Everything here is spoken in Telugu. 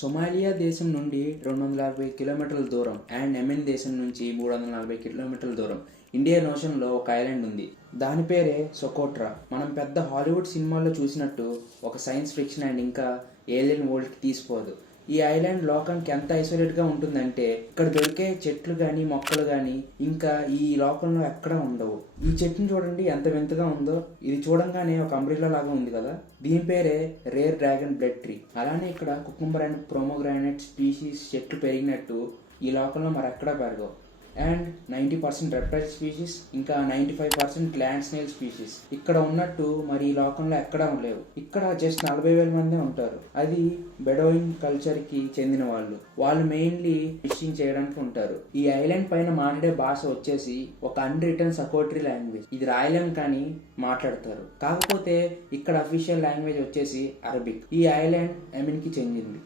సొమాలియా దేశం నుండి 260 కిలోమీటర్ల దూరం అండ్ యెమెన్ దేశం నుంచి 340 కిలోమీటర్ల దూరం ఇండియన్ ఓషన్లో ఒక ఐలాండ్ ఉంది. దాని పేరే సొకోట్రా. మనం పెద్ద హాలీవుడ్ సినిమాల్లో చూసినట్టు ఒక సైన్స్ ఫిక్షన్ అండ్ ఇంకా ఏలియన్ వరల్డ్కి తీసిపోదు. ఈ ఐలాండ్ లోకానికి ఎంత ఐసోలేట్గా ఉంటుందంటే ఇక్కడ దొరికే చెట్లు కానీ మొక్కలు కానీ ఇంకా ఈ లోకంలో ఎక్కడా ఉండవు. ఈ చెట్టుని చూడండి ఎంత వింతగా ఉందో. ఇది చూడంగానే ఒక అంబ్రిల్లా లాగా ఉంది కదా. దీని పేరే రేర్ డ్రాగన్ బ్లడ్ ట్రీ. అలానే ఇక్కడ కుకుంబర్ అండ్ ప్రోమోగ్రానైట్ స్పీషీస్ చెట్లు పెరిగినట్టు ఈ లోకంలో మరి ఎక్కడా పెరగవు. అండ్ 90% రెప్టైల్ స్పీషీస్ ఇంకా 95% ల్యాండ్ స్నేల్ స్పీషీస్ ఇక్కడ ఉన్నట్టు మరి ఈ లోకంలో ఎక్కడా లేవు. ఇక్కడ జస్ట్ 40,000 మందే ఉంటారు. అది బెడోయిన్ కల్చర్కి చెందిన వాళ్ళు మెయిన్లీ ఫిషింగ్ చేయడానికి ఉంటారు. ఈ ఐలాండ్ పైన మాట్లాడే భాష వచ్చేసి ఒక అన్రిటన్ సకోట్రీ లాంగ్వేజ్. ఇది రాయలేం కానీ మాట్లాడతారు. కాకపోతే ఇక్కడ అఫీషియల్ లాంగ్వేజ్ వచ్చేసి అరబిక్. ఈ ఐలాండ్ యెమెన్కి చెందింది.